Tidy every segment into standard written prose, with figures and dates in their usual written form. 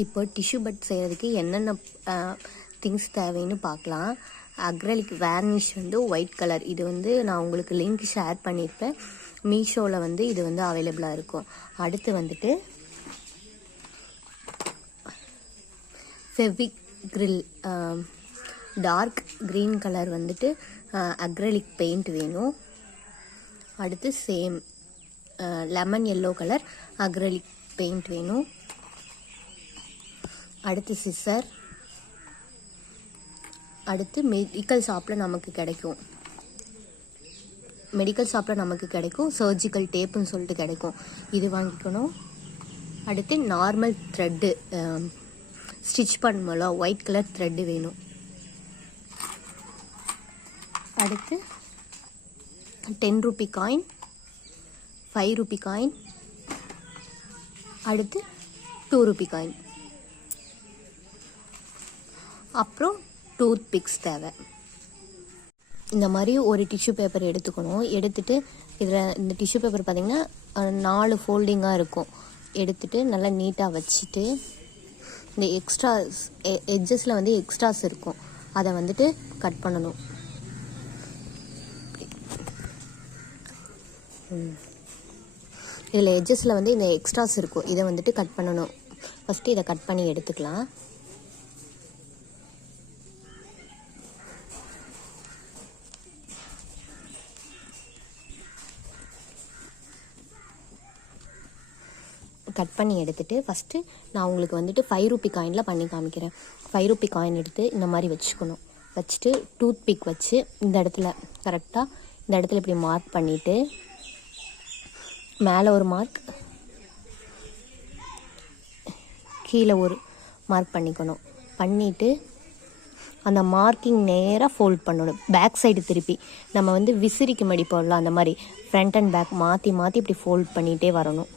இப்போ tissue but செய்கிறதுக்கு என்னென்ன திங்ஸ் தேவைன்னு பார்க்கலாம். அக்ரலிக் வேர்னிஷ் வந்து ஒயிட் கலர், இது வந்து நான் உங்களுக்கு லிங்க் ஷேர் பண்ணியிருப்பேன். மீஷோவில் வந்து இது வந்து அவைலபிளாக இருக்கும். அடுத்து வந்துட்டு ஃபெவிக் கிரில் டார்க் க்ரீன் கலர் வந்துட்டு அக்ரலிக் பெயிண்ட் வேணும். அடுத்து same lemon yellow colour acrylic paint வேணும். அடுத்து சிசர். அடுத்து மெடிக்கல் ஷாப்பில் நமக்கு கிடைக்கும் சர்ஜிக்கல் டேப்புன்னு சொல்லிட்டு கிடைக்கும், இது வாங்கிக்கணும். அடுத்து நார்மல் த்ரெட்டு, ஸ்டிச் பண்ணும்போல ஒயிட் கலர் த்ரெட்டு வேணும். அடுத்து 10 ரூபி காயின், 5 ரூபி காயின், அடுத்து 2 ரூபி காயின், அப்புறம் டூத் பிக்ஸ் தேவை. இந்த மாதிரி ஒரு டிஷ்யூ பேப்பர் எடுத்துக்கணும். எடுத்துட்டு இதில் இந்த டிஷ்யூ பேப்பர் பார்த்திங்கன்னா 4 ஃபோல்டிங்காக இருக்கும். எடுத்துட்டு நல்லா நீட்டாக வச்சுட்டு இந்த எக்ஸ்ட்ராஸ் எட்ஜஸில் வந்து எக்ஸ்ட்ராஸ் இருக்கும், அதை வந்துட்டு கட் பண்ணணும். இதில் எட்ஜஸில் வந்து இந்த எக்ஸ்ட்ராஸ் இருக்கும், இதை வந்துட்டு கட் பண்ணணும். ஃபஸ்ட்டு இதை கட் பண்ணி எடுத்துக்கலாம். கட் பண்ணி எடுத்துகிட்டு ஃபஸ்ட்டு நான் உங்களுக்கு வந்துட்டு 5 ரூபி காயினில் பண்ணி காமிக்கிறேன். 5 ரூபி காயின் எடுத்து இந்த மாதிரி வச்சுக்கணும். வச்சுட்டு டூத் பிக் வச்சு இந்த இடத்துல கரெக்டாக இந்த இடத்துல இப்படி மார்க் பண்ணிவிட்டு மேலே ஒரு மார்க், கீழே ஒரு மார்க் பண்ணிக்கணும். பண்ணிவிட்டு அந்த மார்க்கிங் நேராக ஃபோல்ட் பண்ணணும். பேக் சைடு திருப்பி நம்ம வந்து விசிறிக்கு மடிப்போம்ல, அந்த மாதிரி ஃப்ரண்ட் அண்ட் பேக் மாற்றி இப்படி ஃபோல்ட் பண்ணிகிட்டே வரணும்.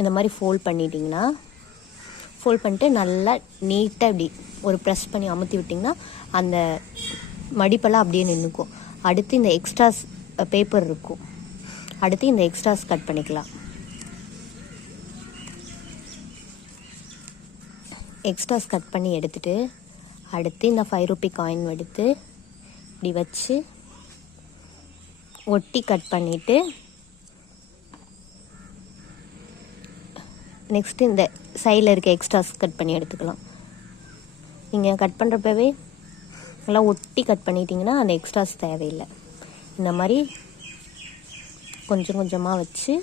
இந்த மாதிரி ஃபோல்ட் பண்ணிட்டு நல்லா நீட்டாக இப்படி ஒரு ப்ரெஸ் பண்ணி அமுத்தி விட்டிங்கன்னா அந்த மடிப்பெல்லாம் அப்படியே நின்றுக்கும். அடுத்து இந்த எக்ஸ்ட்ராஸ் பேப்பர் இருக்கும், அடுத்து இந்த எக்ஸ்ட்ராஸ் கட் பண்ணிக்கலாம். எக்ஸ்ட்ராஸ் கட் பண்ணி எடுத்துகிட்டு அடுத்து இந்த 5 ரூபி காயின் எடுத்து இப்படி வச்சு ஒட்டி கட் பண்ணிவிட்டு நெக்ஸ்ட்டு இந்த சைடில் இருக்க எக்ஸ்ட்ராஸ் கட் பண்ணி எடுத்துக்கலாம். நீங்கள் கட் பண்ணுறப்பவே நல்லா ஒட்டி கட் பண்ணிட்டீங்கன்னா அந்த எக்ஸ்ட்ராஸ் தேவையில்லை. இந்த மாதிரி கொஞ்சம் கொஞ்சமாக வச்சு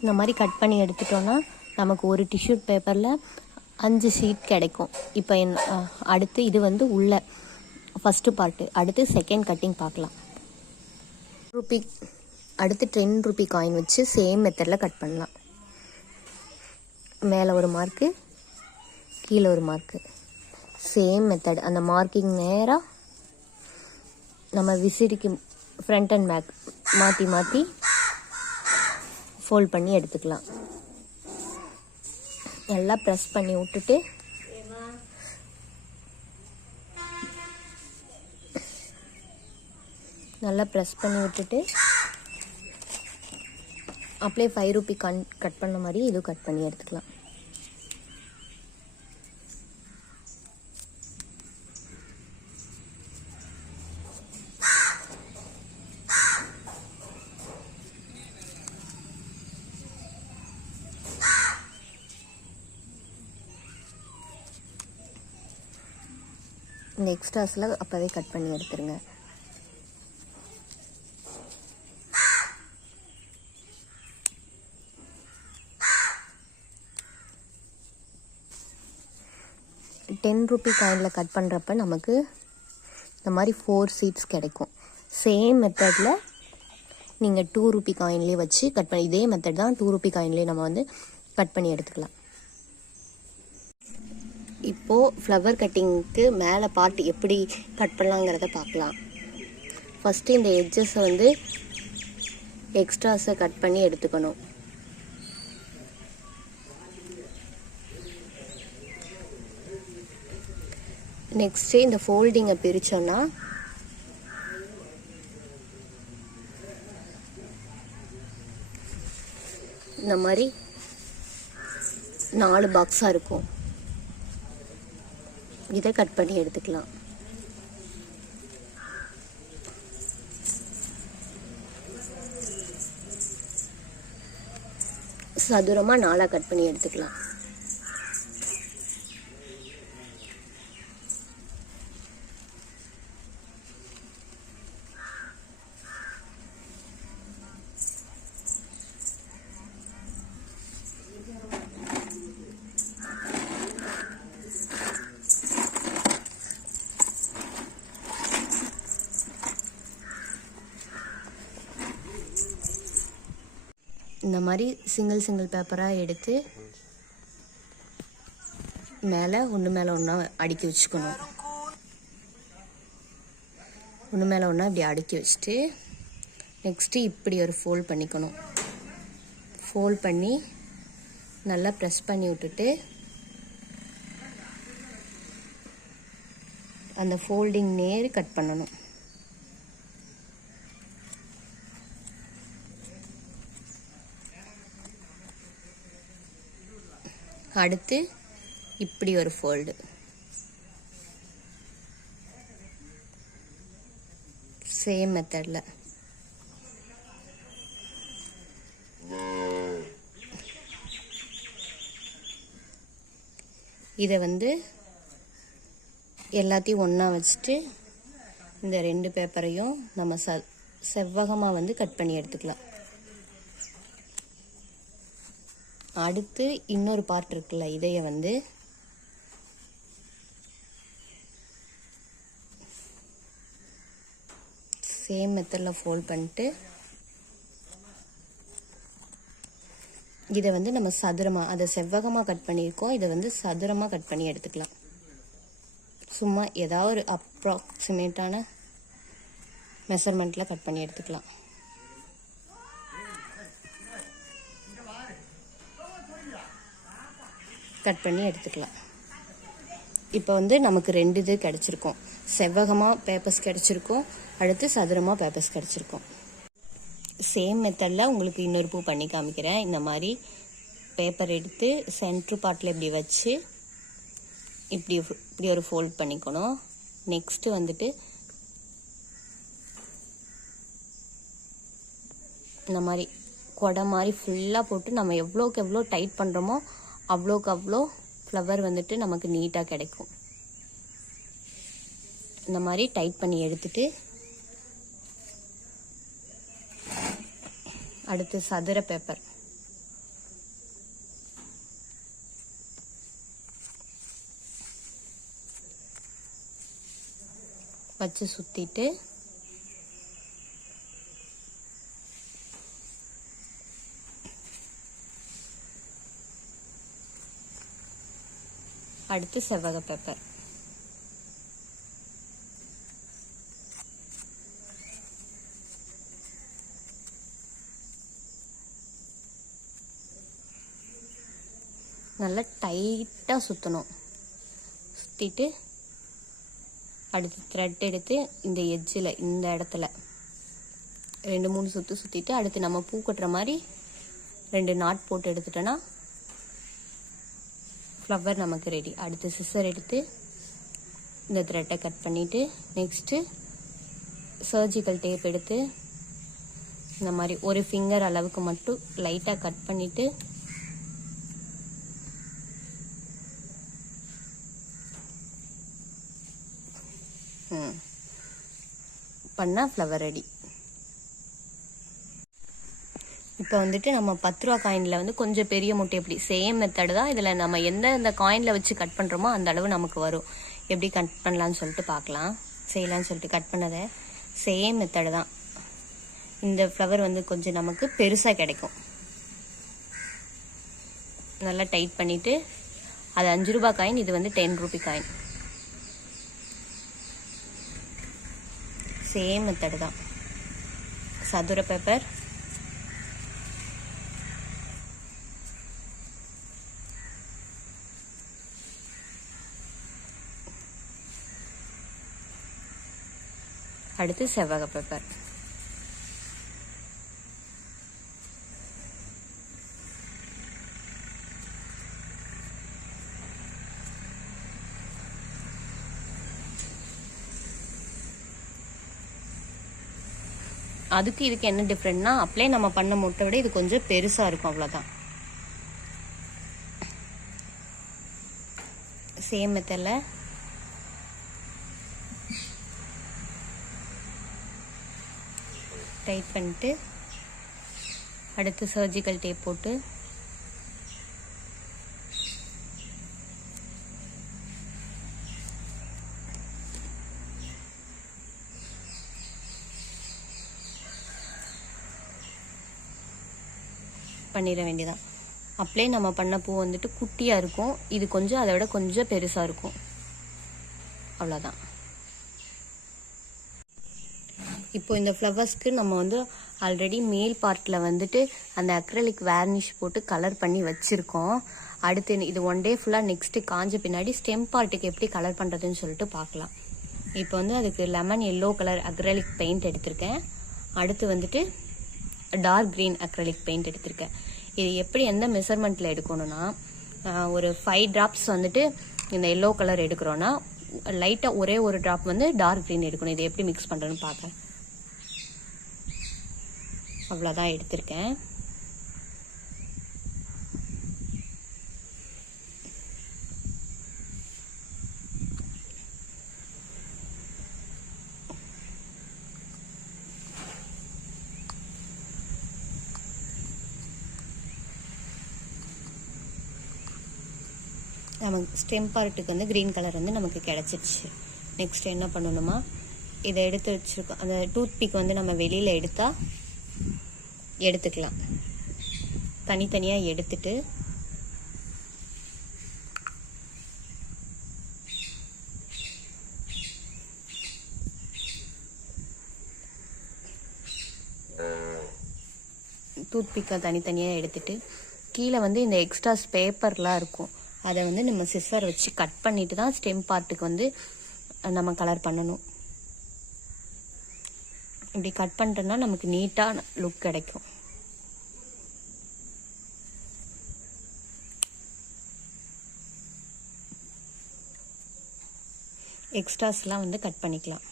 இந்த மாதிரி கட் பண்ணி எடுத்துட்டோன்னா நமக்கு ஒரு டிஷ்யூ பேப்பரில் 5 ஷீட் கிடைக்கும். இப்போ அடுத்து இது வந்து உள்ள ஃபஸ்ட்டு பார்ட்டு. அடுத்து செகண்ட் கட்டிங் பார்க்கலாம். அடுத்து 10 ரூபி காயின் வச்சு சேம் மெத்தடில் கட் பண்ணலாம். மேலே ஒரு மார்க்கு, கீழே ஒரு மார்க்கு, சேம் மெத்தட். அந்த மார்க்கிங் நேராக நம்ம விசிறிக்கு ஃப்ரண்ட் அண்ட் பேக் மாற்றி ஃபோல்ட் பண்ணி எடுத்துக்கலாம். நல்லா ப்ரெஸ் பண்ணி விட்டுட்டு அப்படியே 5 ரூபி கட் பண்ண மாதிரி இதுவும் கட் பண்ணி எடுத்துக்கலாம். இந்த எக்ஸ்ட்ராஸில் அப்போவே கட் பண்ணி எடுத்துருங்க. ₹10 காயினில் கட் பண்ணுறப்ப நமக்கு இந்த மாதிரி 4 சீட்ஸ் கிடைக்கும். சேம் மெத்தடில் நீங்கள் ₹2 காயின்லேயே வச்சு கட் பண்ணி, இதே மெத்தட் தான் ₹2 காயின்லேயே நம்ம வந்து கட் பண்ணி எடுத்துக்கலாம். இப்போது ஃப்ளவர் கட்டிங்க்கு மேலே பார்ட் எப்படி கட் பண்ணலாங்கிறத பார்க்கலாம். ஃபஸ்ட்டு இந்த எட்ஜஸை வந்து எக்ஸ்ட்ராஸை கட் பண்ணி எடுத்துக்கணும். நெக்ஸ்ட்டு இந்த ஃபோல்டிங்கை பிரித்தோன்னா இந்த மாதிரி 4 பாக்ஸாக இருக்கும். இதை கட் பண்ணி எடுத்துக்கலாம். சதுரமாக 4 கட் பண்ணி எடுத்துக்கலாம். இந்த மாதிரி சிங்கிள் பேப்பராக எடுத்து மேலே ஒன்று மேலே ஒன்றா அடுக்கி வச்சுக்கணும். ஒன்று மேலே ஒன்றா இப்படி அடுக்கி வச்சுட்டு நெக்ஸ்ட்டு இப்படி ஒரு ஃபோல்ட் பண்ணிக்கணும். ஃபோல்ட் பண்ணி நல்லா ப்ரெஸ் பண்ணி விட்டுட்டு அந்த ஃபோல்டிங் நேர் கட் பண்ணணும். அடுத்து இப்படி ஒரு ஃபோல்டு, சேம் மெத்தடில் இதை வந்து எல்லாத்தையும் ஒன்றா வச்சுட்டு இந்த 2 பேப்பரையும் நம்ம செவ்வகமாக வந்து கட் பண்ணி எடுத்துக்கலாம். அடுத்து இன்னொரு பார்ட் இருக்குல்ல, இதைய வந்து சேம் மெத்தடில் ஃபோல்ட் பண்ணிட்டு இதை வந்து நம்ம சதுரமாக, அதை செவ்வகமாக கட் பண்ணியிருக்கோம், இதை வந்து சதுரமாக கட் பண்ணி எடுத்துக்கலாம். சும்மா ஏதாவது ஒரு அப்ராக்சிமேட்டான மெஷர்மெண்ட்டில் கட் பண்ணி எடுத்துக்கலாம். கட் பண்ணி எடுத்துக்கலாம். இப்போ வந்து நமக்கு 2 இது கிடச்சிருக்கும். செவ்வகமாக பேப்பர்ஸ் கிடச்சிருக்கும், அடுத்து சதுரமாக பேப்பர்ஸ் கிடச்சிருக்கும். சேம் மெத்தடில் உங்களுக்கு இன்னொரு பூ பண்ணி காமிக்கிறேன். இந்த மாதிரி பேப்பர் எடுத்து சென்ட்ரு பார்ட்டில் இப்படி வச்சு இப்படி ஒரு ஃபோல்ட் பண்ணிக்கணும். நெக்ஸ்ட்டு வந்துட்டு இந்த மாதிரி கொடை மாதிரி ஃபுல்லாக போட்டு நம்ம எவ்வளோக்கு எவ்வளோ டைட் பண்ணுறோமோ அவ்வளோக்கு அவ்வளோ ஃப்ளவர் வந்துட்டு நமக்கு நீட்டாக கிடைக்கும். இந்த மாதிரி டைட் பண்ணி எடுத்துட்டு அடுத்து சதுர பேப்பர் வச்சு சுற்றிட்டு அடுத்து செவ்வக பேப்பர் நல்லா டைட்டாக சுற்றணும். சுற்றிட்டு அடுத்து த்ரெட் எடுத்து இந்த எட்ஜில் இந்த இடத்துல 2-3 சுற்று சுற்றிட்டு அடுத்து நம்ம பூ கட்டுற மாதிரி 2 நாட் போட்டு எடுத்துட்டோன்னா ஃப்ளவர் நமக்கு ரெடி. அடுத்து சிசர் எடுத்து இந்த த்ரெட்டை கட் பண்ணிவிட்டு நெக்ஸ்ட்டு சர்ஜிக்கல் டேப் எடுத்து இந்த மாதிரி ஒரு ஃபிங்கர் அளவுக்கு மட்டும் லைட்டாக கட் பண்ணிவிட்டு பண்ணால் ஃப்ளவர் ரெடி. இப்போ வந்துட்டு நம்ம 10 ரூபா காயினில் வந்து கொஞ்சம் பெரிய முட்டை எப்படி சேம் மெத்தடு தான். இதில் நம்ம எந்த காயினில் வச்சு கட் பண்ணுறோமோ அந்த அளவு நமக்கு வரும். எப்படி கட் பண்ணலான்னு சொல்லிட்டு பார்க்கலாம். செய்யலான்னு சொல்லிட்டு கட் பண்ணதை சேம் மெத்தடு தான். இந்த ஃப்ளவர் வந்து கொஞ்சம் நமக்கு பெருசாக கிடைக்கும். நல்லா டைட் பண்ணிவிட்டு அது 5 ரூபாய் காயின், இது வந்து 10 ரூபி காயின். சேம் மெத்தடு தான். சதுர பேப்பர், அடுத்து செவ்வக பேப்பர். அதுக்கு இதுக்கு என்ன டிஃப்ரெண்ட்னா, அப்ளை நம்ம பண்ண முட்டை விட இது கொஞ்சம் பெருசா இருக்கும், அவ்வளவுதான். சேம் மெத்தட்ல டைட் பண்ணிட்டு அடுத்து சர்ஜிக்கல் டேப் போட்டு பண்ணிட வேண்டியதான். அப்ளை நம்ம பண்ண பூ வந்துட்டு குட்டியாக இருக்கும், இது கொஞ்சம் அதை விட கொஞ்சம் பெருசாக இருக்கும், அவ்வளோதான். இப்போ இந்த ஃப்ளவர்ஸ்க்கு நம்ம வந்து ஆல்ரெடி மேல் பார்ட்டில் வந்துட்டு அந்த அக்ரலிக் வேர்னிஷ் போட்டு கலர் பண்ணி வச்சுருக்கோம். அடுத்து இது 1 டே ஃபுல்லாக நெக்ஸ்ட்டு காஞ்ச பின்னாடி ஸ்டெம் பார்ட்டுக்கு எப்படி கலர் பண்ணுறதுன்னு சொல்லிட்டு பார்க்கலாம். இப்போ வந்து அதுக்கு lemon yellow colour acrylic paint எடுத்திருக்கேன். அடுத்து வந்துட்டு டார்க் க்ரீன் அக்ரலிக் பெயிண்ட் எடுத்திருக்கேன். இது எப்படி எந்த மெஷர்மெண்ட்டில் எடுக்கணும்னா, ஒரு 5 ட்ராப்ஸ் வந்துட்டு இந்த எல்லோ கலர் எடுக்கிறோன்னா லைட்டாக ஒரே ஒரு ட்ராப் வந்து டார்க் க்ரீன் எடுக்கணும். இது எப்படி மிக்ஸ் பண்ணுறேன்னு பார்க்குறேன். அவ்வளோதான் எடுத்திருக்கேன். நமக்கு ஸ்டெம் பார்ட்டுக்கு வந்து க்ரீன் கலர் வந்து நமக்கு கிடச்சிருச்சு. நெக்ஸ்ட் என்ன பண்ணணுமா, இதை எடுத்து வச்சுருக்கோம். அந்த டூத் பிக் வந்து நம்ம வெளியில் எடுத்துக்கலாம். தனித்தனியாக எடுத்துட்டு டூத் பிக்கை தனித்தனியாக எடுத்துட்டு கீழே வந்து இந்த எக்ஸ்ட்ராஸ் பேப்பர்லாம் இருக்கும், அதை வந்து நம்ம சிசர் வச்சு கட் பண்ணிட்டு தான் ஸ்டெம் பார்ட்டுக்கு வந்து நம்ம கலர் பண்ணணும். இப்படி கட் பண்ணிட்டோம்னா நமக்கு நீட்டாக லுக் கிடைக்கும். எக்ஸ்ட்ராஸ்லாம் வந்து கட் பண்ணிக்கலாம்.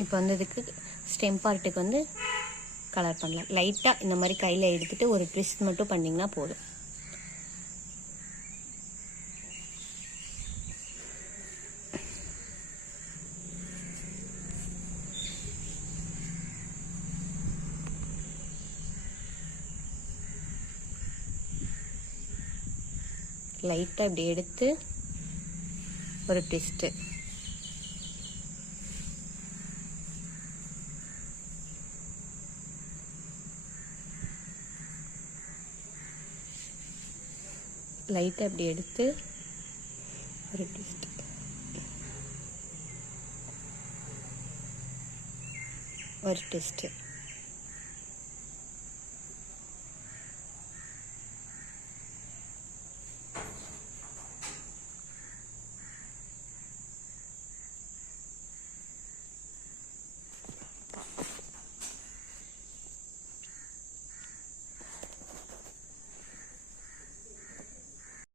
இப்போ வந்து இதுக்கு ஸ்டெம் பார்ட்டுக்கு வந்து கலர் பண்ணலாம். லைட்டாக இந்த மாதிரி கையில் எடுத்துகிட்டு ஒரு ட்விஸ்ட் மட்டும் பண்ணிங்கன்னா போதும். லைட்டாக இப்படி எடுத்து ஒரு ட்விஸ்ட்டு. லைட்டாக இப்படி எடுத்து ஒரு ட்விஸ்ட். ஒரு ட்விஸ்ட்டு.